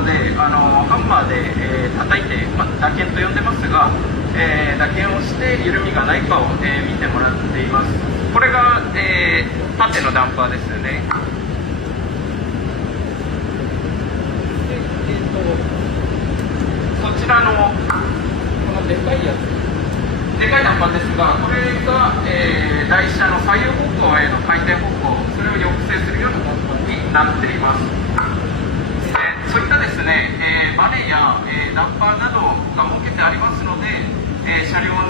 までハンマーで、叩いて、打鍵と呼んでますが、打鍵をして緩みがないかを、見てもらっています。これが、縦のダンパーですよね。そちらのこのでかいやつ、でかいダンパーですが、これが、台車の左右方向への回転方向、それを抑制するようなダンパーになっています。そういったですね、バネや、ダンパーなどが設けてありますので、車両の